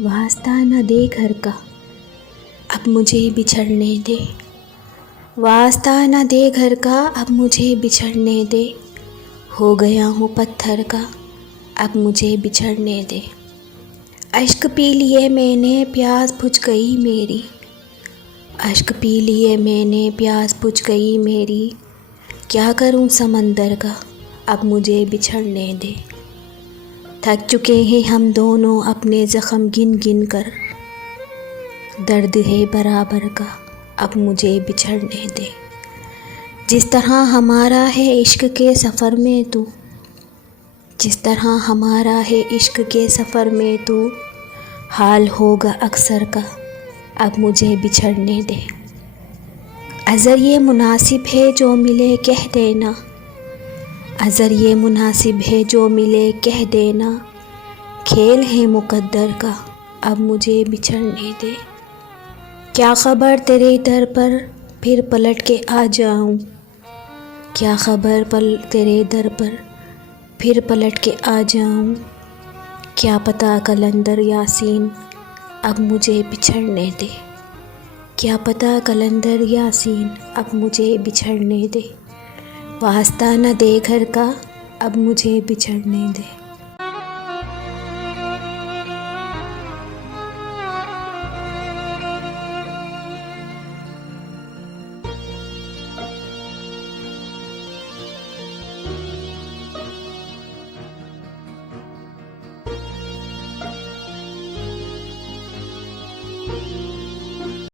वास्ता न दे घर का, अब मुझे बिछड़ने दे। वास्ता न दे घर का, अब मुझे बिछड़ने दे। हो गया हूँ पत्थर का, अब मुझे बिछड़ने दे। अश्क पी लिए मैंने, प्यास बुझ गई मेरी। अश्क पी लिए मैंने, प्यास बुझ गई मेरी। क्या करूँ समंदर का, अब मुझे बिछड़ने दे। थक चुके हैं हम दोनों अपने ज़ख्म गिन गिन कर। दर्द है बराबर का, अब मुझे बिछड़ने दे। जिस तरह हमारा है इश्क के सफ़र में तू, जिस तरह हमारा है इश्क के सफ़र में तू, हाल होगा अक्सर का, अब मुझे बिछड़ने दे। अज़र ये मुनासिब है जो मिले कह देना, अज़र ये मुनासिब है जो मिले कह देना। खेल है मुक़द्दर का, अब मुझे बिछड़ने दे। क्या ख़बर तेरे दर पर फिर पलट के आ जाऊं, क्या ख़बर तेरे दर पर फिर पलट के आ जाऊं। क्या पता कलंदर यासीन, अब मुझे बिछड़ने दे। क्या पता कलंदर यासीन, अब मुझे बिछड़ने दे। वास्ता न दे घर का, अब मुझे बिछड़ने दे।